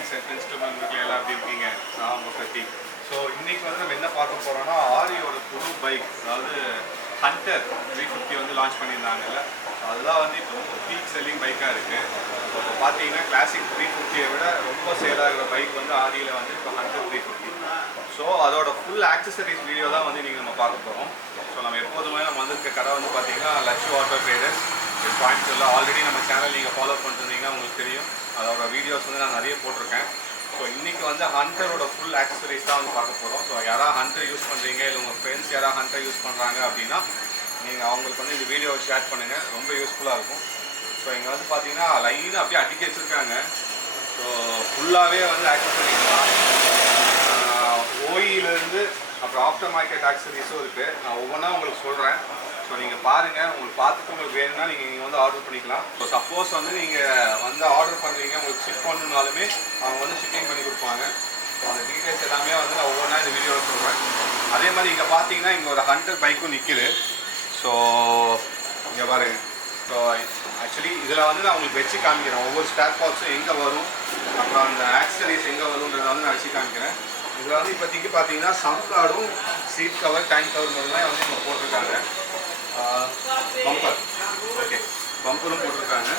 Friends and instrument எல்லாம் எப்படி இருக்கீங்க? நான் உங்கள் பிரதீக். ஸோ இன்றைக்கி வந்து நம்ம என்ன பார்க்க போகிறோம்னா ஆரியோட புது பைக், அதாவது ஹண்டர் 350 வந்து லான்ச் பண்ணியிருந்தாங்கல்ல. அதுதான் வந்து இப்போ ரொம்ப பீக் செல்லிங் பைக்காக இருக்குது. இப்போ பார்த்தீங்கன்னா கிளாசிக் 350 விட ரொம்ப சேல் ஆகிற பைக் வந்து ஆரியில் வந்து இப்போ ஹண்டர் 350. ஸோ அதோட ஃபுல் ஆக்சசரிஸ் வீடியோ தான் வந்து நீங்கள் நம்ம பார்க்க போகிறோம். ஸோ நம்ம எப்போதுமே நம்ம வந்திருக்க கடை வந்து பார்த்தீங்கன்னா லச்சு ஆட்டோ ட்ரேடர்ஸ் கோயம்புத்தூர்ல. ஆல்ரெடி நம்ம சேனல் நீங்கள் ஃபாலோ பண்ணிருந்தீங்கன்னா உங்களுக்கு தெரியும், அதோட வீடியோஸ் வந்து நான் நிறைய போட்டிருக்கேன். ஸோ இன்றைக்கி வந்து ஹண்டரோட ஃபுல் ஆக்சசரிஸ் தான் வந்து பார்க்க போகிறோம். ஸோ யாராவது ஹண்டர் யூஸ் பண்ணுறீங்க, இல்லை உங்கள் ஃப்ரெண்ட்ஸ் யாராவது ஹண்டர் யூஸ் பண்ணுறாங்க அப்படின்னா நீங்கள் அவங்களுக்கு வந்து இந்த வீடியோவை ஷேர் பண்ணுங்கள், ரொம்ப யூஸ்ஃபுல்லாக இருக்கும். ஸோ இங்கே வந்து பார்த்தீங்கன்னா லைனாக அப்படியே அடிக்க வச்சுருக்காங்க. ஸோ ஃபுல்லாகவே வந்து ஆக்சசரிஸ் தான். ஓயிலேருந்து அப்புறம் ஆஃப்டர் மார்க்கெட் ஆக்சசரிஸும் இருக்குது. நான் ஒவ்வொன்றா உங்களுக்கு சொல்கிறேன். ஸோ நீங்கள் பாருங்கள், உங்களுக்கு பார்த்துட்டு உங்களுக்கு வேணும்னா நீங்கள் இங்கே வந்து ஆர்டர் பண்ணிக்கலாம். ஸோ சப்போஸ் வந்து நீங்கள் வந்து ஆர்டர் பண்ணுறீங்க, உங்களுக்கு ஷிப் பண்ணணுனாலுமே அவங்க வந்து ஷிப்பிங் பண்ணி கொடுப்பாங்க. அந்த டீட்டெயில்ஸ் எல்லாமே வந்து நான் ஒவ்வொன்றா இந்த வீடியோவில் சொல்கிறேன். அதே மாதிரி இங்கே பார்த்தீங்கன்னா இங்கே ஒரு ஹண்டர் பைக்கும் நிற்கிது. ஸோ இங்கே பாருங்க. ஸோ ஆக்சுவலி இதில் வந்து நான் உங்களுக்கு வச்சு காமிக்கிறேன், ஒவ்வொரு ஸ்பேர் பார்ட்ஸும் எங்கே வரும், அப்புறம் அந்த ஆக்சசரிஸ் எங்கே வரும்ன்றதை வந்து நான் வச்சு காமிக்கிறேன். இதில் வந்து இப்போதைக்கு பார்த்தீங்கன்னா சம் கார்டும் சீட் கவர் டேங்க் கவர் மட்டும்தான் வந்து இங்கே போட்டிருக்காங்க. பம்பர், ஓகே, பம்பரும் போட்டிருக்காங்க.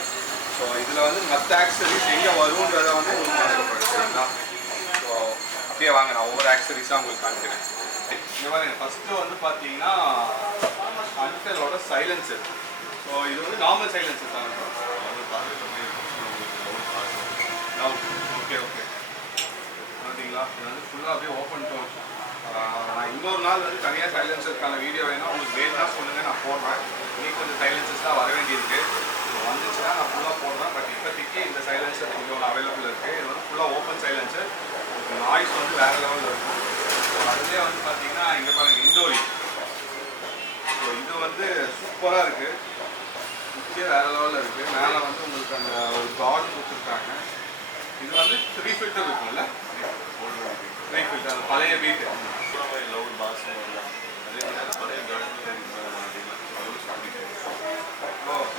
ஸோ இதில் வந்து மற்ற ஆக்சசரிஸ் எங்கே வரும்ன்றதை வந்து உங்களுக்கு சரிங்களா? ஸோ அப்படியே வாங்க, நான் ஒவ்வொரு ஆக்சசரிஸாக உங்களுக்கு காமிக்கிறேன். இந்த மாதிரி ஃபஸ்ட்டு வந்து பார்த்தீங்கன்னா ஹண்டரோட சைலன்சர். ஸோ இது வந்து நார்மல் சைலன்சர் தான். ஓகே ஓகே பார்த்தீங்களா? இது வந்து ஃபுல்லாக அப்படியே ஓப்பன் டோன். நான் இன்னொரு நாள் வந்து தனியாக சைலன்சருக்கான வீடியோ வேணால் உங்களுக்கு வேணும்னா சொல்லுங்கள், நான் போடுறேன். இன்னைக்கு கொஞ்சம் சைலன்சர்ஸ் தான் வர வேண்டியிருக்கு. வந்துச்சுன்னா நான் ஃபுல்லாக போடுறேன். பட் இப்போதைக்கு இந்த சைலன்சர் கொஞ்சம் அவைலபிள் இருக்குது. இது வந்து ஃபுல்லாக ஓப்பன் சைலன்சர். நாய்ஸ் வந்து வேறு லெவலில் இருக்கும். அதுலேயே வந்து பார்த்தீங்கன்னா இங்கே பாருங்கள் இண்டோரி. ஸோ இது வந்து சூப்பராக இருக்குது, முக்கியம் வேறு லெவலில் இருக்குது. மேலே வந்து உங்களுக்கு அந்த ஒரு கார்டு கொடுத்துருக்காங்க. இது வந்து 3 ஃபில்டர் இருக்கும்ல, 3 ஃபில்டர், அந்த பழைய பீட்டு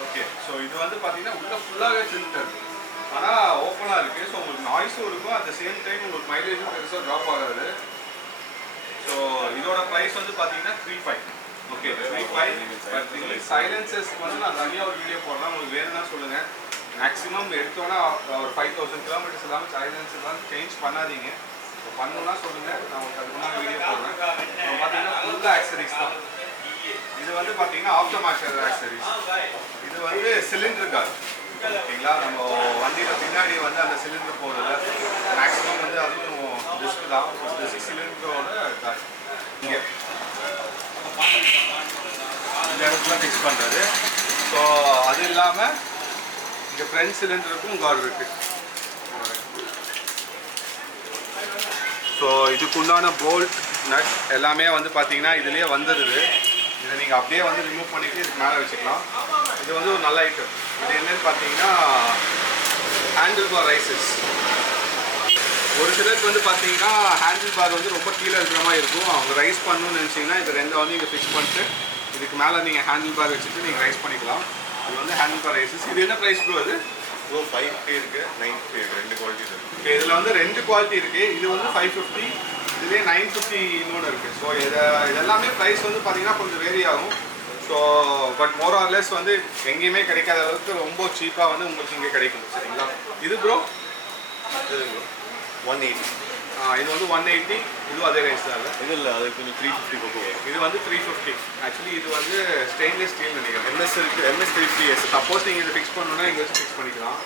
ஓகே. ஸோ இது வந்து பார்த்தீங்கன்னா உள்ள ஃபுல்லாகவே ஃபில்டர், ஆனால் ஓப்பனாக இருக்குது. ஸோ உங்களுக்கு நாய்ஸும் இருக்கும், அட் த சேம் டைம் உங்களுக்கு மைலேஜும் பெருசாக ட்ராப் ஆகாது. ஸோ இதோட ப்ரைஸ் வந்து பார்த்தீங்கன்னா 35. ஓகே 35. சைலன்சர்ஸ்க்கு வந்து நான் தனியாக ஒரு வீடியோ போடுறேன், உங்களுக்கு வேணும்னா சொல்லுங்கள். மேக்ஸிமம் எடுத்தோன்னா ஒரு 5000 கிலோமீட்டர்ஸ் இல்லாமல் சைலன்சர் தான் சேஞ்ச் பண்ணாதீங்க. ஸோ பண்ணணும்னா சொல்லுங்கள், நான் உங்களுக்கு அதுக்கு முன்னாடி வீடியோ போடுறேன். இப்போ பார்த்தீங்கன்னா ஃபுல்லாக ஆக்சரிஸ் தான். இது வந்து பார்த்தீங்கன்னா ஆஃப்டர் மார்க்கெட் ஆக்சரிஸ். இது வந்து சிலிண்டர் கார், ஓகேங்களா? நம்ம வண்டியில் பின்னாடி வந்து அந்த சிலிண்டர் போகிறதுல மேக்ஸிமம் வந்து அதுவும் டிஸ்க் தான். டிஸ்க் சிலிண்டரோட கார் இங்கே இந்த இடத்துல ஃபிக்ஸ் பண்ணுறது. ஸோ அது இல்லாமல் இங்கே ஃப்ரண்ட் சிலிண்டருக்கும் கார்டு இருக்குது. ஸோ இதுக்கு உண்டான போல்ட் நட் எல்லாமே வந்து பார்த்தீங்கன்னா இதுலேயே வந்துடுது. இதை நீங்கள் அப்படியே வந்து ரிமூவ் பண்ணிவிட்டு இதுக்கு மேலே வச்சுக்கலாம். இது வந்து ஒரு நல்ல ஐட்டம். இது என்னன்னு பார்த்தீங்கன்னா ஹேண்டில் பார் ரைசஸ். ஒரு சிலருக்கு வந்து பார்த்தீங்கன்னா ஹேண்டில் பார் வந்து ரொம்ப கீழே இருக்கிற மாதிரி இருக்கும். அவங்க ரைஸ் பண்ணணும்னு நினச்சிங்கன்னா இது ரெண்டை வந்து இங்கே ஃபிக்ஸ் பண்ணிட்டு இதுக்கு மேலே நீங்கள் ஹேண்டில் பார் வச்சுட்டு நீங்கள் ரைஸ் பண்ணிக்கலாம். இது வந்து ஹேண்டில் பார் ரைசஸ். இது என்ன ப்ரைஸ் ப்ரோ? அது 550 இருக்குது, 950 இருக்குது, ரெண்டு குவாலிட்டி இருக்குது. ஓகே, இதில் வந்து 2 குவாலிட்டி இருக்குது. இது வந்து 550, இதுலேயே 950 இன்னொன்று இருக்குது. ஸோ இதெல்லாமே ப்ரைஸ் வந்து பார்த்தீங்கன்னா கொஞ்சம் வேரி ஆகும். So but more or less வந்து எங்கேயுமே கிடைக்காத அளவுக்கு ரொம்ப சீப்பாக வந்து உங்களுக்கு இங்கே கிடைக்கும், சரிங்களா? இது ப்ரோ 180. இது வந்து 180. இதுவும் அதே ரேஞ்ச் தான் இல்லை? இது இல்லை, அது கொஞ்சம் 350 பக்கம் வரும். இது வந்து 350. ஆக்சுவலி இது வந்து ஸ்டெயின்லெஸ் ஸ்டீல் நினைக்கிறேன். MS இருக்குது, MS 350S. சப்போஸ் நீங்கள் இதை ஃபிக்ஸ் பண்ணணுன்னா இங்கே வச்சு ஃபிக்ஸ் பண்ணிக்கலாம்,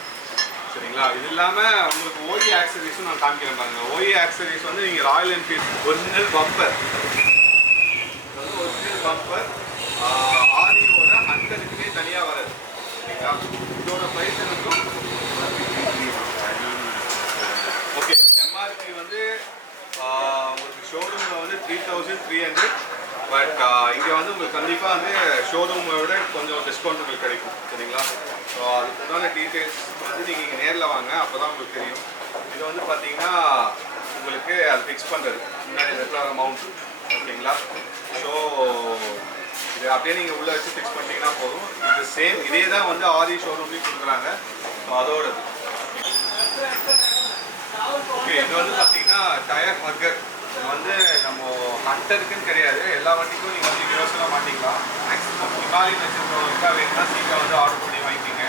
சரிங்களா? இது இல்லாமல் உங்களுக்கு ஓஇ ஆக்சரிஸும் நான் காமிக்கிறேன் பாருங்கள். ஓஇ ஆக்சரிஸ் வந்து நீங்கள் Royal Enfield original bumper, original bumper ஆரியோட ஹண்டருக்குமே தனியாக வராது, சரிங்களா? இதோட ப்ரைஸ் இருக்கும். ஓகே, எம்ஆர்பி வந்து உங்களுக்கு ஷோரூமில் வந்து 3300. பட் இங்கே வந்து உங்களுக்கு கண்டிப்பாக வந்து ஷோரூமை விட கொஞ்சம் டிஸ்கவுண்ட் உங்களுக்கு கிடைக்கும், சரிங்களா? ஸோ அதுக்கு உண்டான டீட்டெயில்ஸ் வந்து நீங்கள் இங்கே நேரில் வாங்க, அப்போ தான் உங்களுக்கு தெரியும். இது வந்து பார்த்தீங்கன்னா உங்களுக்கு அது ஃபிக்ஸ் பண்ணுறது முன்னாடி ரெகுலர் மவுண்ட், ஓகேங்களா? ஸோ இது அப்படியே நீங்கள் உள்ளே வச்சு ஃபிக்ஸ் பண்ணிட்டீங்கன்னா போதும். இது சேம் இதே தான் வந்து ஆரி ஷோரூம்லேயும் கொடுக்குறாங்க. ஸோ அதோடது ஓகே, இது வந்து பார்த்தீங்கன்னா டயர் ஹக்கர். இது வந்து நம்ம ஹண்டருக்குன்னு கிடையாது, எல்லா வண்டிக்கும் நீங்கள் வந்து யூனிவர்சலாக மாட்டிக்கலாம். மேக்ஸிமம் ஹிமாலயன் வச்சுருக்கவங்களுக்காக வேணும்னா சீக்கிரம் வந்து ஆர்டர் பண்ணி வாங்கிக்கிங்க.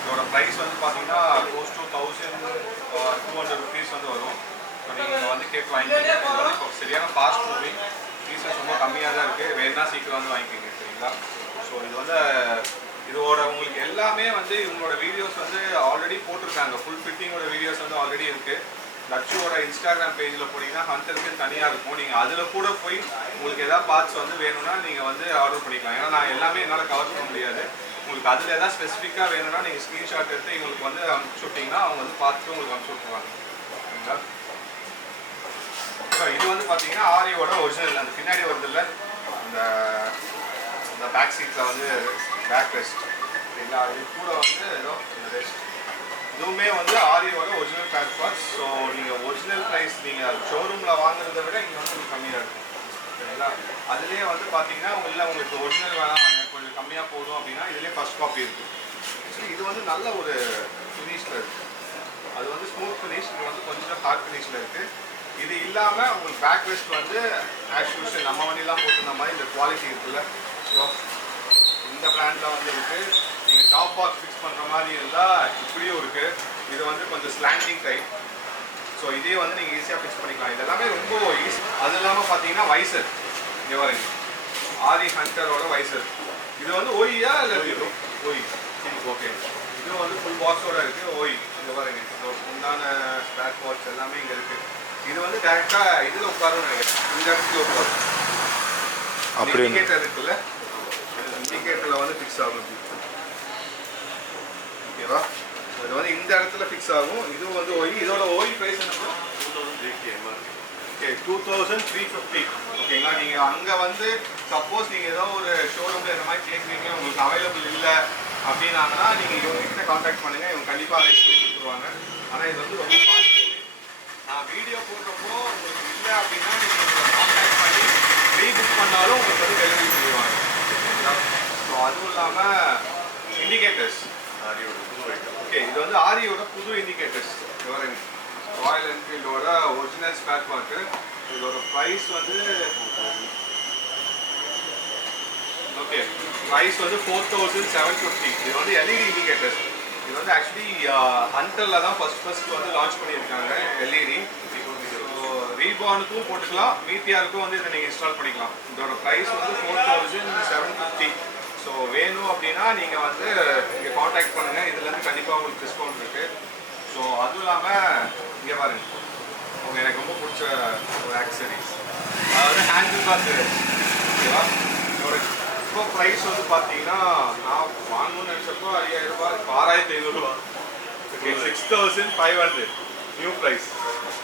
இதோட ப்ரைஸ் வந்து பார்த்தீங்கன்னா க்ளோஸ் டு 1200 ருபீஸ் வந்து வரும். ஸோ நீங்கள் வந்து கேட்டு வாங்கிக்கிங்க. இது வந்து இப்போ சரியான ஃபாஸ்ட் மூவிங், ஃபீஸஸ் ரொம்ப கம்மியாக தான் இருக்குது. வேணும்னா சீக்கிரம் வந்து வாங்கிக்கிங்க, சரிங்களா? ஸோ இது வந்து இதோட உங்களுக்கு எல்லாமே வந்து இவங்களோட வீடியோஸ் வந்து ஆல்ரெடி போட்டிருக்காங்க. ஃபுல் ஃபிட்டிங்கோட வீடியோஸ் வந்து ஆல்ரெடி இருக்குது. லட்சுவோட இன்ஸ்டாகிராம் பேஜில் போனீங்கன்னா ஹண்டருக்குன்னு தனியாக இருக்கும். நீங்கள் அதில் கூட போய் உங்களுக்கு எதாவது பார்ட்ஸ் வந்து வேணும்னா நீங்கள் வந்து ஆர்டர் பண்ணிக்கலாம். ஏன்னா நான் எல்லாமே என்னால் கவர் பண்ண முடியாது. உங்களுக்கு அதில் எதாவது ஸ்பெசிஃபிக்காக வேணும்னா நீங்கள் ஸ்க்ரீன்ஷாட் எடுத்து எங்களுக்கு வந்து அனுப்பிச்சி விட்டிங்கன்னா அவங்க வந்து பார்த்துட்டு உங்களுக்கு அனுப்பிச்சி விட்ருவாங்க, சரிங்களா? ஸோ இது வந்து பார்த்தீங்கன்னா ஆரியோட ஒரிஜினல், அந்த பின்னாடி வருதில்ல அந்த பேக் சீட்டில் வந்து பேக் ரெஸ்ட், சரிங்களா? இது கூட வந்து ஏதோ இந்த ரெஸ்ட் இதுவுமே வந்து ஆரியோட ஒரிஜினல் பேக் பார்ட்ஸ். ஸோ நீங்கள் ஒரிஜினல் ப்ரைஸ் நீங்கள் ஷோரூமில் வாங்குறதை விட இங்கே வந்து உங்களுக்கு கம்மியாக இருக்கும், சரிங்களா? அதுலேயே வந்து பார்த்தீங்கன்னா உங்களுக்கு ஒரிஜினல் வேணாம் கொஞ்சம் கம்மியாக போதும் அப்படின்னா இதுலேயே ஃபர்ஸ்ட் காப்பி இருக்குது. ஆக்சுவலி இது வந்து நல்ல ஒரு ஃபினிஷில் இருக்குது. அது வந்து ஸ்மூத் ஃபினிஷ், இது வந்து கொஞ்சம் ஹார்ட் ஃபினிஷில் இருக்குது. இது இல்லாமல் உங்களுக்கு பேக் ரெஸ்ட் வந்து ஆஸ் யூஷுவல் நம்ம வண்டிலாம் போட்டுருந்த மாதிரி இந்த குவாலிட்டி இருக்குல்ல, ஸோ இந்த பிராண்டில் வந்து இருக்குது. நீங்கள் டாப் பாக்ஸ் ஃபிக்ஸ் பண்ணுற மாதிரி இருந்தால் இப்படியும் இருக்குது. இது வந்து கொஞ்சம் ஸ்லாண்டிங் டைப். ஸோ இதே வந்து நீங்கள் ஈஸியாக ஃபிக்ஸ் பண்ணிக்கலாம். இது எல்லாமே ரொம்ப ஈஸி. அது இல்லாமல் பார்த்தீங்கன்னா வைசர் இங்கே வரீங்க, ஆரி ஹண்டரோட வைசர். இது வந்து ஓய்யா இல்லை ஓய்? ஓகே, இது வந்து ஃபுல் பாக்ஸோட இருக்குது. ஓய் இங்கே வரீங்க, உண்டான ஸ்பேர் பார்ட்ஸ் எல்லாமே இங்கே இருக்குது. இது வந்து டேரெக்டாக இதில் உட்காருன்னு நினைக்கிறேன், இந்த இடத்துல உட்காரும். அப்படி இண்டிகேட்டர் இருக்குல்ல, இண்டிகேட்டரில் வந்து ஃபிக்ஸ் ஆகும், ஓகேவா? இது வந்து இந்த இடத்துல ஃபிக்ஸ் ஆகும். இது வந்து ஓய், இதோட ஓய் ப்ரைஸ் என்ன? 2350. ஓகே, 2350. ஓகேங்களா? நீங்கள் அங்கே வந்து சப்போஸ் நீங்கள் ஏதோ ஒரு ஷோரூமில் இந்த மாதிரி கேட்குறீங்க, உங்களுக்கு அவைலபிள் இல்லை அப்படின்னாங்கன்னா நீங்கள் இவங்ககிட்ட கான்டாக்ட் பண்ணுங்கள், இவங்க கண்டிப்பாக அரேஞ்ச் பண்ணி கொடுத்துருவாங்க. ஆனால் இது வந்து ரொம்ப ஃபாஸ்ட். நான் வீடியோ போடுறப்போ உங்களுக்கு இல்லை அப்படின்னா நீங்கள் உங்களை கான்டாக்ட் பண்ணி ரீபுக் பண்ணாலும் உங்களுக்கு வந்து டெலிவரி பண்ணிடுவாங்க, சரிங்களா? ஸோ அதுவும் இல்லாமல் இண்டிகேட்டர்ஸ் ஆரியோட புது ஐட்டம். ஓகே, இது வந்து ஆரியோட புது இண்டிகேட்டர்ஸ். ராயல் என்ஃபீல்டோட ஒரிஜினல் ஸ்பேர் பார்ட்டு. இதோட ப்ரைஸ் வந்து ஓகே, ப்ரைஸ் வந்து 4750. இது வந்து எல்இடி இண்டிகேட்டர்ஸ். இது வந்து ஆக்சுவலி ஹண்டரில் தான் ஃபர்ஸ்ட் வந்து லான்ச் பண்ணியிருக்காங்க எல்இடி. ரீபானுக்கும் போட்டுக்கலாம், மீட்டியாருக்கும் வந்து இதை நீங்கள் இன்ஸ்டால் பண்ணிக்கலாம். இதோட ப்ரைஸ் வந்து 4750. ஸோ வேணும் அப்படின்னா நீங்கள் வந்து இங்கே காண்டாக்ட் பண்ணுங்கள். இதுலேருந்து கண்டிப்பாக உங்களுக்கு டிஸ்கவுண்ட் இருக்குது. ஸோ அதுவும் இல்லாமல் இங்கே பாருங்க, எனக்கு ரொம்ப பிடிச்ச ஒரு ஆக்சரிஸ், அதாவது ஹேண்டில் பார் சிரஸ், ஓகேவா? இதோட இப்போ ப்ரைஸ் வந்து பார்த்தீங்கன்னா நான் வாங்கணும்னு நினச்சப்போ 5000 ரூபாய், 6500. ஓகே, 6500 நியூ ப்ரைஸ்,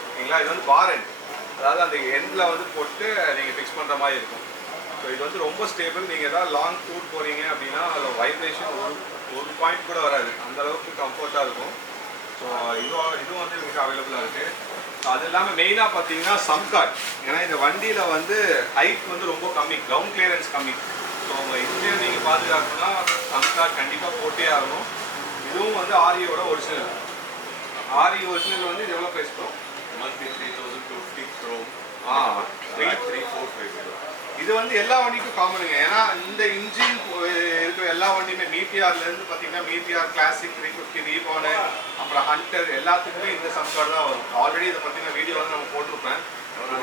ஓகேங்களா? இது வந்து பார் எண்ட், அதாவது அந்த எண்டில் வந்து போட்டு நீங்கள் ஃபிக்ஸ் பண்ணுற மாதிரி இருக்கும். ஸோ இது வந்து ரொம்ப ஸ்டேபிள். நீங்கள் எதாவது லாங் டூர் போகிறீங்க அப்படின்னா அதில் வைப்ரேஷன் ஒரு பாயிண்ட் கூட வராது, அந்தளவுக்கு கம்ஃபர்ட்டாக இருக்கும். ஸோ இதுவும் வந்து உங்களுக்கு அவைலபிளாக இருக்குது. ஸோ அது இல்லாமல் மெயினாக பார்த்தீங்கன்னா சம் கார்ட், ஏன்னா இந்த வண்டியில் வந்து ஹைட் வந்து ரொம்ப கம்மி, கிரவுண்ட் கிளியரன்ஸ் கம்மி. ஸோ உங்கள் இன்ஜினியர் நீங்கள் பாதுகாக்கணும்னா சம் கார்ட் கண்டிப்பாக போட்டே ஆகணும். இதுவும் வந்து ஆரியோட ஒரிஜினல். ஆரி ஒரிஜினல் வந்து இது எவ்வளோ ப்ரைஸ் ப்ரோ? Monthly 3250 Chrome. 3450. இது வந்து எல்லா வண்டிக்கும் காமனுங்க. ஏன்னா இந்த இன்ஜின் இருக்கிற எல்லா வண்டியுமே மீடிஆர்லேருந்து பார்த்தீங்கன்னா மீடிஆர் கிளாசிக் 350, ரீபானு, அப்புறம் ஹண்டர் எல்லாத்துக்குமே இந்த சம் கார்டு தான் வரும். ஆல்ரெடி இதை பற்றின வீடியோ வந்து நம்ம போட்டிருப்பேன்.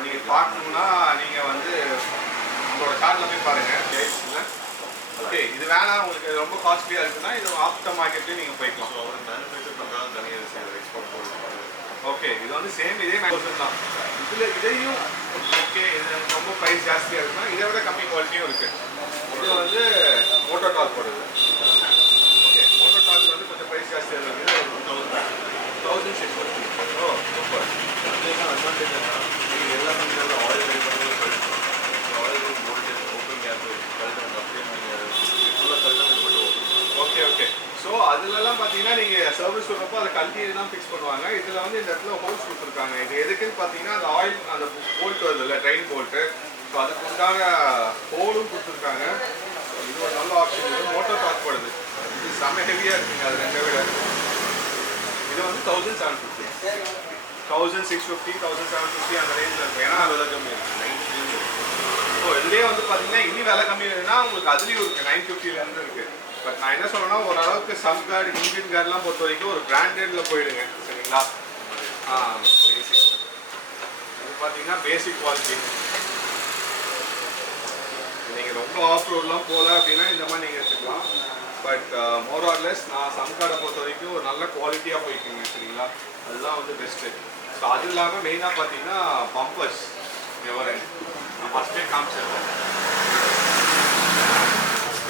நீங்கள் பார்க்கணுன்னா நீங்கள் வந்து உங்களோட கார்டில் போய் பாருங்கள். இல்லை ஓகே, இது வேணாம் உங்களுக்கு ரொம்ப காஸ்ட்லியாக இருக்குன்னா இது ஆஃப்டர் மார்க்கெட்லேயும் நீங்கள் போய்க்கலாம். ஸோ அவர் மேனுஃபேக்சர் பண்ணுறாங்க, தனியாக செய்யறது எக்ஸ்போர்ட் போடுறது. ஓகே, இது வந்து சேம் இதே மேனுஃபேக்சர் தான். இதையும் ஓகே, இது ரொம்ப ப்ரைஸ் ஜாஸ்தியாக இருக்குன்னா இதை விட கம்மி குவாலிட்டியும் இருக்குது. இது வந்து மோட்டோ டாக் போடுறது. ஓகே, மோட்டோ டாக் வந்து கொஞ்சம் ப்ரைஸ் ஜாஸ்தியாக இருக்குது. 1650. ஓ சூப்பர். அதுதான் அட்வான்டேஜ் என்ன, நீங்கள் எல்லா கம்பெனியோட oil oil voltage open cap கழுத்து அப்படியே நீங்கள் ஃபுல்லாக கழுத்து மட்டும். Okay okay. ஸோ அதுலலாம் பார்த்தீங்கன்னா நீங்கள் சர்வீஸ் சொல்கிறப்போ அதை கழட்டி தான் ஃபிக்ஸ் பண்ணுவாங்க. இதில் வந்து இந்த இடத்துல ஹோல்ஸ் கொடுத்துருக்காங்க. இது எதுக்குன்னு பார்த்தீங்கன்னா அந்த ஆயில் அந்த போல்ட் வருது இல்லை, ட்ரெயின் போல்ட்டு. ஸோ அதுக்கு உண்டான ஹோலும் கொடுத்துருக்காங்க. இது ஒரு நல்ல ஆப்ஷன். இது மோட்டோ டாக் போடுது. இது செம்ம ஹெவியாக இருக்குங்க அது ரெண்டை விட. இது வந்து 1750. 1650 1750 அந்த ரேஞ்சில் இருக்கும். ஏன்னா விலை கம்மி இருக்குது 950 ஸோ இதுலேயே வந்து பார்த்தீங்கன்னா இன்னும் விலை கம்மி வேணும்னா உங்களுக்கு அதுலேயும் இருக்குது 950லேருந்து இருக்குது. பட் நான் என்ன சொல்கிறேன்னா ஓரளவுக்கு சம் கார்டு இன்ஜின் கார்டெலாம் பொறுத்த வரைக்கும் ஒரு பிராண்டடில் போயிடுங்க சரிங்களா. பேசிக் இது பார்த்தீங்கன்னா பேசிக் குவாலிட்டி. நீங்கள் ரொம்ப ஆஃப் ரோட்லாம் போகல அப்படின்னா இந்த மாதிரி நீங்கள் எடுத்துக்கலாம். பட் மோர் ஆர் லெஸ் நான் சம் கார்டை பொறுத்த வரைக்கும் ஒரு நல்ல குவாலிட்டியாக போய்க்குங்க சரிங்களா. அதுதான் வந்து பெஸ்ட்டு. ஸோ அது இல்லாமல் மெயினாக பார்த்தீங்கன்னா பம்பர்ஸ் எவரன் நான் ஃபஸ்ட்டே காமிச்சிருக்கேன்.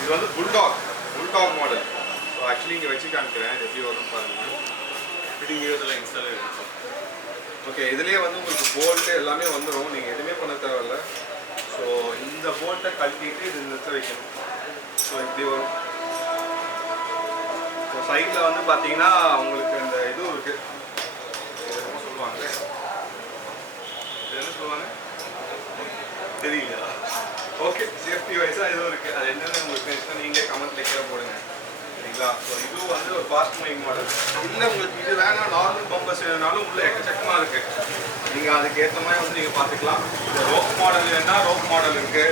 இது வந்து புல்டாக் மாடல். ஸோ ஆக்சுவலி இங்கே வச்சு காமிக்கிறேன் எப்படி வரும்னு பாருங்கள். ஃபிட்டிங் இதெல்லாம் இன்ஸ்டாலே இருக்கும். ஓகே இதுலேயே வந்து உங்களுக்கு போல்ட்டு எல்லாமே வந்துடும். நீங்கள் எதுவுமே பண்ண தேவையில்ல. ஸோ இந்த போல்ட்டை கழட்டிட்டு இது நிறுத்த வைக்கணும். ஸோ இப்படி வரும். ஸோ சைடில் வந்து பார்த்தீங்கன்னா உங்களுக்கு இந்த இதுவும் இருக்குது. என்ன சொல்லுவாங்க என்ன சொல்லுவாங்க தெரியல. ஓகே சேஃப்டி வைஸாக எதுவும் இருக்குது. அது என்னென்னு உங்களுக்கு நீங்களே கமெண்ட்ல கீழே போடுங்க சரிங்களா. ஸோ இதுவும் வந்து ஒரு ஃபாஸ்ட் மூவிங் மாடல். இல்லை உங்களுக்கு இது வேணாம் நார்மல் பம்பர்ஸ் வேணாலும் உள்ள எக்கச்சக்கமாக இருக்குது. நீங்கள் அதுக்கு ஏற்ற மாதிரி வந்து நீங்கள் பார்த்துக்கலாம். இந்த ரோப் மாடல் வேணா ரோப் மாடல் இருக்குது.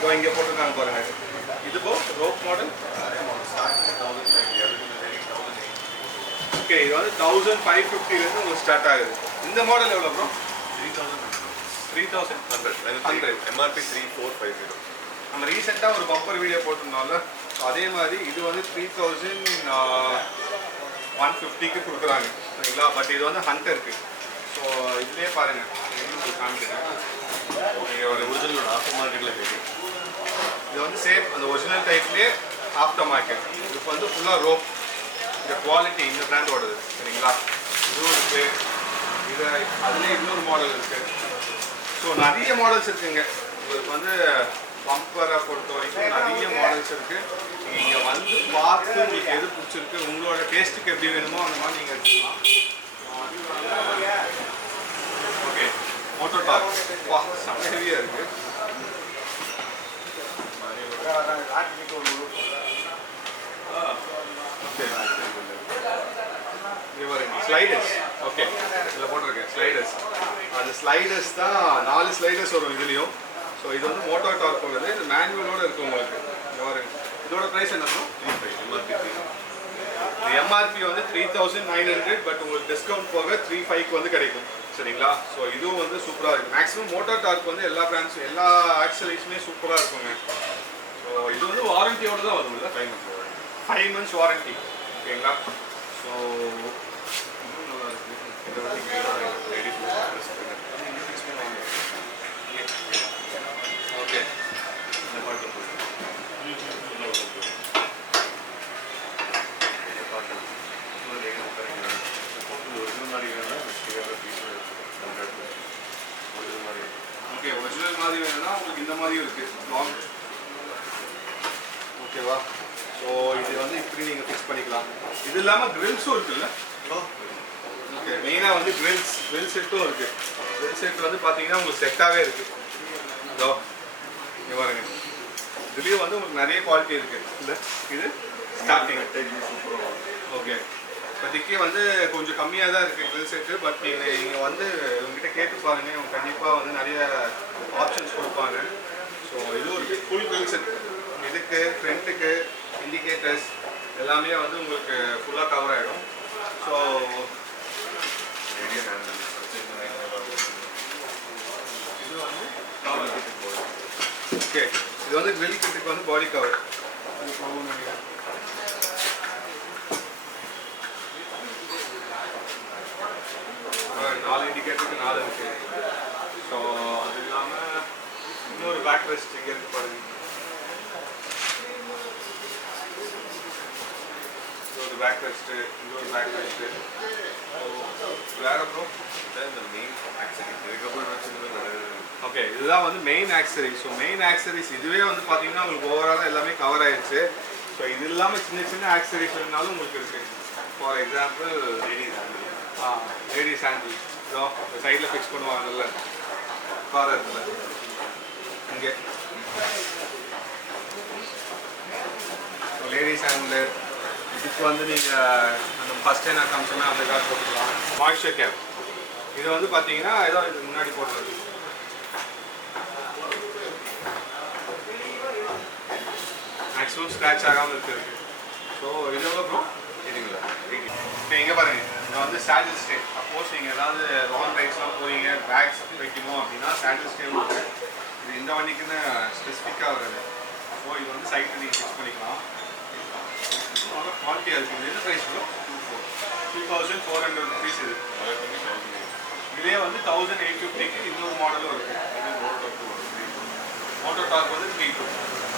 ஸோ இங்கே போட்டிருக்காங்க பாருங்கள். இது ரோப் மாடல். ஓகே இது வந்து 1550லேருந்து உங்களுக்கு ஸ்டார்ட் ஆகுது. இந்த மாடல் எவ்வளோ ப்ரோ? 3100 MRP 3450. நம்ம ரீசெண்டாக ஒரு பம்பர் வீடியோ போட்டிருந்தோம்ல. அதே மாதிரி இது வந்து 3150க்கு கொடுக்குறாங்க சரிங்களா. பட் இது வந்து ஹண்டருக்கு. ஸோ இதுலேயே பாருங்கள் உங்களுக்கு காமிக்கிறேன். நீங்கள் ஒரு ஒரிஜினல் ஆஃப்டர் மார்க்கெட்டில் கேட்குறேன். இது வந்து சேம் அந்த ஒரிஜினல் டைப்லேயே ஆஃப்டர் மார்க்கெட். இதுக்கு வந்து ஃபுல்லாக ரோப். இந்த குவாலிட்டி இந்த பிராண்டோடது சரிங்களா. இதுவும் இருக்குது. இது அதுலேயே இன்னொரு மாடல் இருக்குது. ஸோ நிறைய மாடல்ஸ் இருக்குங்க. உங்களுக்கு வந்து பம்பரை பொறுத்த வரைக்கும் நிறைய மாடல்ஸ் இருக்குது. நீங்கள் இங்கே வந்து பார்த்து உங்களுக்கு எது பிடிச்சிருக்கு உங்களோட டேஸ்ட்டுக்கு எப்படி வேணுமோ அந்த மாதிரி நீங்கள் எடுத்துக்கலாம். ஓகே மோட்டோ டாக் வா செம்ம ஹெவியாக இருக்குது. ஸ்லைடர்ஸ். ஓகே இதில் போட்டிருக்கேன் ஸ்லைடர்ஸ். அந்த ஸ்லைடர்ஸ் தான் 4 ஸ்லைடர்ஸ் வரும் இதுலேயும். ஸோ இது வந்து மோட்டோ டார்க் உள்ளது. இது மேனுவலோடு இருக்குது உங்களுக்கு. இதோட ப்ரைஸ் என்ன வரும்? எம்ஆர்பி வந்து 3900. பட் உங்களுக்கு டிஸ்கவுண்ட் போக 35க்கு வந்து கிடைக்கும் சரிங்களா. ஸோ இதுவும் வந்து சூப்பராக இருக்குது. மேக்ஸிமம் மோட்டோ டார்க் வந்து எல்லா பிராண்ட்ஸும் எல்லா ஆக்சரிஸுமே சூப்பராக இருக்குங்க. ஸோ இது வந்து வாரண்டியோடு தான் வரும் இல்லை. 5 months வாரண்டி ஓகேங்களா. ஸோ ஓகே ஓகே ஒரிஜினல் மாதிரி வேணும்னா உங்களுக்கு இந்த மாதிரியும் இருக்குது லாங். ஓகேவா. ஸோ இது வந்து இப்படி நீங்கள் ஃபிக்ஸ் பண்ணிக்கலாம். இது இல்லாமல் கிரில்ஸும் இருக்குல்ல. ஓகே மெயினாக வந்து கிரில் செட்டும் இருக்குது. கிரில் செட் வந்து பார்த்தீங்கன்னா உங்களுக்கு செட்டாகவே இருக்குது. இதோ இங்கே பாருங்க. இதுலேயும் வந்து உங்களுக்கு நிறைய குவாலிட்டி இருக்குது. இல்லை இது ஸ்டார்டிங். ஓகே இப்போதைக்கு வந்து கொஞ்சம் கம்மியாக தான் இருக்குது கிரில் செட்டு. பட் நீங்கள் வந்து உங்ககிட்ட கேட்டு பாருங்கள். இவங்க கண்டிப்பாக வந்து நிறைய ஆப்ஷன்ஸ் கொடுப்பாங்க. ஸோ இதுவும் இருக்குது ஃபுல் கிரில் செட். இதுக்கு ஃப்ரண்ட்டுக்கு இண்டிகேட்டர்ஸ் எல்லாமே வந்து உங்களுக்கு ஃபுல்லாக கவர் ஆகிடும். ஸோ இது வந்து ஓகே இது வந்து கிரில் கிட்டுக்கு வந்து பாடி கவர். அது ப்ராப்ளம் இல்லை. நாலு இண்டிகேட்டருக்கு 4 இருக்குது. ஸோ அது இல்லாமல் இன்னொரு பேக் ரெஸ்ட் இங்கே இருக்குது பாருங்க. ஒரு பேக் ரெஸ்ட்டு இன்னொரு பேக் ரெஸ்ட்டு. வேற ப்ரோ இந்த மெயின் ஆக்சரி இதுக்கப்புறம் ஓகே இதுதான் வந்து மெயின் ஆக்சரி. ஸோ மெயின் ஆக்சரிஸ் இதுவே வந்து பார்த்தீங்கன்னா உங்களுக்கு ஓவராலாக எல்லாமே கவர் ஆயிடுச்சு. ஸோ இது இல்லாமல் சின்ன சின்ன ஆக்சரிஸ் வேணுனாலும் உங்களுக்கு இருக்குது. ஃபார் எக்ஸாம்பிள் லேடிஸ் ஹேண்டில் இதோ இந்த சைடில் ஃபிக்ஸ் பண்ணுவாங்கல்ல காரத்தில் இங்கே லேடிஸ் ஹேண்டில். இதுக்கு வந்து நீங்கள் அந்த ஃபஸ்ட் டைம் நான் காமிச்சோன்னா அந்த கார் போட்டுக்கலாம். மாய்ஸ்சர் கேப் இது வந்து பார்த்தீங்கன்னா ஏதோ இது முன்னாடி போடுறது மேக்ஸிமம் ஸ்க்ராட்ச் ஆகாமல் இருக்குது. ஸோ இது எவ்வளோ ப்ரோ? இதுங்களா? இப்போ இங்கே பாருங்கள், இது வந்து சேடில் ஸ்டே. சப்போஸ் நீங்கள் ஏதாவது லாங் ரைட்ஸ்லாம் போகிறீங்க, பேக்ஸ் வைக்கணும் அப்படின்னா சேடில் ஸ்டே இருக்குது. இது இந்த வண்டிக்குன்னு ஸ்பெசிஃபிக்காக வருது. ஸோ இது வந்து சைட்டில் நீங்கள் ஃபிக்ஸ் பண்ணிக்கலாம். நல்லா குவாலிட்டியாக இருக்குது. என்ன ப்ரைஸ் ப்ரோ? 2400 rupees இது. இதுலேயே வந்து 1850க்கு இன்னொரு மாடலும் இருக்குது. மோட்டோ டார்க் வந்து 3.2.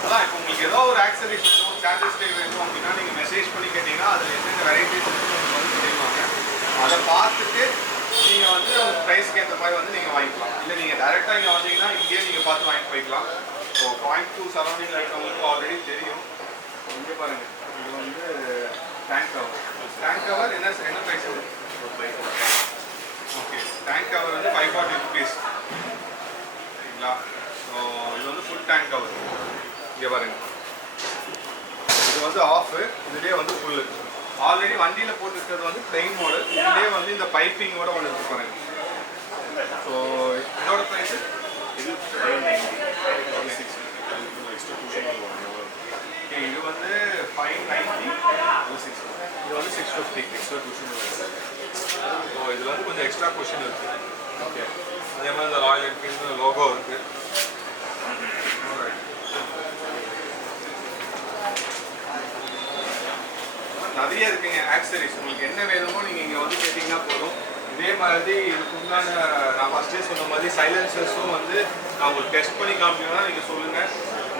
அதான் இப்போ உங்களுக்கு ஏதோ ஒரு ஆக்சரிஸ் வேணும், சேடில் ஸ்டே வேணும் அப்படின்னா நீங்கள் மெசேஜ் பண்ணி கேட்டிங்கன்னா அதில் என்னென்ன வெரைட்டிஸ் உங்களுக்கு வந்து தெரியுவாங்க. அதை பார்த்துட்டு நீங்கள் வந்து உங்கள் ப்ரைஸ்க்கு ஏற்ற மாதிரி வந்து நீங்கள் வாங்கிக்கலாம். இல்லை நீங்கள் டேரெக்டாக இங்கே வந்தீங்கன்னா இங்கேயே நீங்கள் பார்த்து வாங்கி போய்க்கலாம். ஸோ கோயம்புத்தூர் சரௌண்டிங்கில் இருக்கவங்களுக்கு ஆல்ரெடி தெரியும். இங்கே பாருங்கள், இது வந்து டேங்க் கவர். டேங்க் கவர் என்ன ப்ரைஸ்? ஓகே, டேங்க் கவர் வந்து 540 rupees. சரிங்களா? ஸோ இது வந்து ஃபுல் டேங்க் கவர். இங்கே பாருங்க, இது வந்து ஆஃபு, இதுலேயே வந்து ஃபுல்லு. ஆல்ரெடி வண்டியில் போட்டுருக்கிறது வந்து பிளெயின் மாடல். இதுலேயே வந்து இந்த பைப்பிங்கோட ஒன்று இருக்கு பாருங்க. ஸோ இதோட ப்ரைஸ் இது 590. இது வந்து 590. இது வந்து 650 எக்ஸ்ட்ரா குஷன். ஸோ இதில் வந்து கொஞ்சம் எக்ஸ்ட்ரா குஷன் இருக்குது. ஓகே, அதே மாதிரி இந்த ராயல் என்ஃபீல்டு லோகோ இருக்குது. நிறைய இருக்குங்க ஆக்சரிஸ். உங்களுக்கு என்ன வேணுமோ நீங்கள் இங்கே வந்து கேட்டிங்கன்னா போதும். இதே மாதிரி இதுக்குண்டான நான் ஃபஸ்ட்டே சொன்ன மாதிரி சைலன்சர்ஸும் வந்து நான் உங்களுக்கு டெஸ்ட் பண்ணி காமிக்கணும்னா நீங்கள் சொல்லுங்கள்.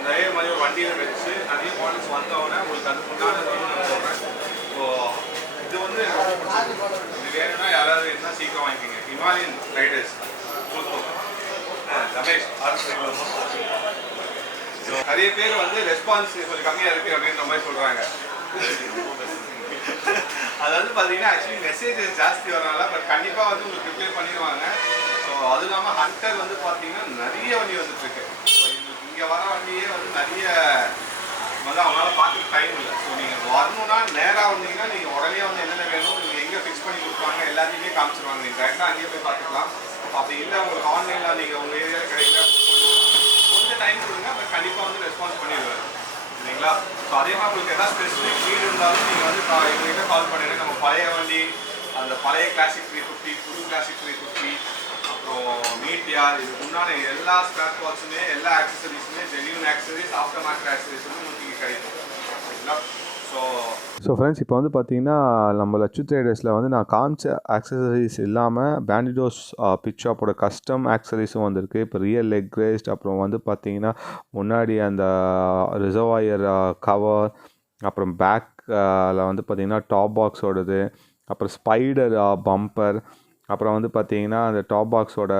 நிறைய மாதிரி ஒரு வண்டியில் வச்சு நிறைய மாடல்ஸ் வந்தவொடனே உங்களுக்கு அதுக்குண்டான நான் சொல்கிறேன். ஸோ இது வந்து இது வேணும்னா யாராவது வேணும்னா சீக்கிரம் வாங்கிக்கோங்க. ஹிமாலயன் ரைடர்ஸ் ரமேஷ் நிறைய பேர் வந்து ரெஸ்பான்ஸ் கொஞ்சம் கம்மியாக இருக்குது அப்படின்ற மாதிரி சொல்கிறாங்க. அதாவது பார்த்தீங்கன்னா ஆக்சுவலி மெசேஜஸ் ஜாஸ்தி வரனால பட் கண்டிப்பாக வந்து உங்களுக்கு ரிப்ளை பண்ணிடுவாங்க. ஸோ அது இல்லாமல் ஹண்டர் வந்து பார்த்தீங்கன்னா நிறைய வண்டி வந்துட்டுருக்கு. ஸோ இங்கே வர வண்டியே வந்து நிறைய வந்து அவங்களால பார்த்துட்டு டைம் இல்லை. ஸோ நீங்கள் வரணும்னா நேராக வந்தீங்கன்னா நீங்கள் உடனே வந்து என்னென்ன வேணும் நீங்கள் எங்கே ஃபிக்ஸ் பண்ணி கொடுப்பாங்க எல்லாத்தையுமே காமிச்சிருவாங்க. நீங்கள் கரெக்டாக அங்கேயே போய் பார்த்துக்கலாம். அப்படி இல்லை உங்களுக்கு ஆன்லைனில் நீங்கள் உங்கள் ஏரியாவில் கிடைக்கல கொஞ்சம் டைம் கொடுங்க, பட் கண்டிப்பாக வந்து ரெஸ்பான்ஸ் பண்ணிடுவார். சரிங்களா? ஸோ அதே மாதிரி உங்களுக்கு எதாவது ஸ்பெசிஃபிக் நீடு இருந்தாலும் நீங்கள் வந்து எங்ககிட்ட கால் பண்ணுங்க. நம்ம பழைய வண்டி, அந்த பழைய கிளாசிக் 350, புது கிளாசிக் 350, அப்புறம் மீட்டியார், இதுக்கு உண்டான எல்லா ஸ்பேர் பார்ட்ஸுமே எல்லா ஆக்சசரிஸுமே genuine accessories, aftermarket accessories வந்து உங்களுக்கு இங்கே கிடைக்கும். சரிங்களா? ஸோ ஃப்ரெண்ட்ஸ், இப்போ வந்து பார்த்தீங்கன்னா நம்ம லச்சு ட்ரேடர்ஸில் வந்து நான் காமிச்ச ஆக்சசரிஸ் இல்லாமல் பேண்டிடோஸ் பிட் ஷாப்போட கஸ்டம் ஆக்சசரிஸும் வந்திருக்கு. இப்போ ரியல் லெக் ரெஸ்ட், அப்புறம் வந்து பார்த்தீங்கன்னா முன்னாடி அந்த ரிசர்வாயர் கவர், அப்புறம் பேக்கில் வந்து பார்த்தீங்கன்னா டாப் பாக்ஸோடது, அப்புறம் ஸ்பைடர் பம்பர், அப்புறம் வந்து பார்த்தீங்கன்னா அந்த டாப் பாக்ஸோட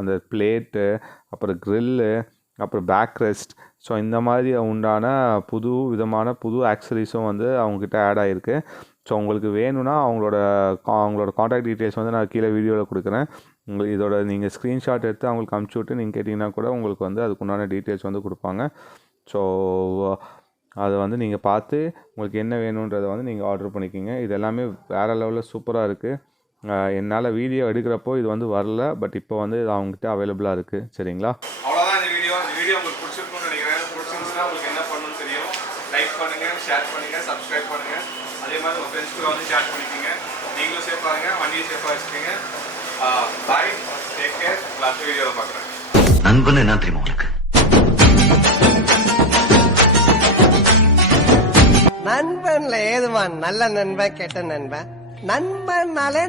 அந்த பிளேட்டு, அப்புறம் க்ரில்லு, அப்புறம் பேக் ரெஸ்ட். ஸோ இந்த மாதிரி உண்டான புது விதமான புது ஆக்சசரிஸும் வந்து அவங்கக்கிட்ட ஆட் ஆகிருக்கு. ஸோ உங்களுக்கு வேணும்னா அவங்களோட காண்டாக்ட் டீட்டெயில்ஸ் வந்து நான் கீழே வீடியோவில் கொடுக்குறேன். உங்களுக்கு இதோட நீங்கள் ஸ்க்ரீன்ஷாட் எடுத்து அவங்களுக்கு அனுப்பிச்சி விட்டு நீங்கள் கேட்டிங்கன்னா கூட உங்களுக்கு வந்து அதுக்குண்டான டீட்டெயில்ஸ் வந்து கொடுப்பாங்க. ஸோ அதை வந்து நீங்கள் பார்த்து உங்களுக்கு என்ன வேணுன்றதை வந்து நீங்கள் ஆர்டர் பண்ணிக்கிங்க. இது எல்லாமே வேறு லெவலில் சூப்பராக இருக்குது. என்னால் வீடியோ எடுக்கிறப்போ இது வந்து வரல, பட் இப்போ வந்து இது அவங்ககிட்ட அவைலபிளாக இருக்குது. சரிங்களா? அவ்வளோதான் இந்த வீடியோ உங்களுக்கு பிடிச்சிருக்கும்னு நினைக்கிறேன். பிடிச்சிருந்துச்சுன்னா உங்களுக்கு என்ன பண்ணணும்னு தெரியும். லைக் பண்ணுங்கள், ஷேர் பண்ணுங்கள், சப்ஸ்கிரைப் பண்ணுங்கள். அதே மாதிரி உங்கள் ஃப்ரெண்ட்ஸ் கூட வந்து ஷேர் பண்ணிக்கோங்க. நீங்களும் சேஃபாக இருங்க, வண்டியை சேஃபாக வச்சுக்கோங்க. பாய், டேக் கேர். அடுத்த வீடியோவில் பார்க்குறேன். நண்பன் என்ன தெரியுமா உங்களுக்கு? நண்பன்ல ஏதுவான் நல்ல நண்பன் கெட்ட நண்பன்? நண்பன்னாலே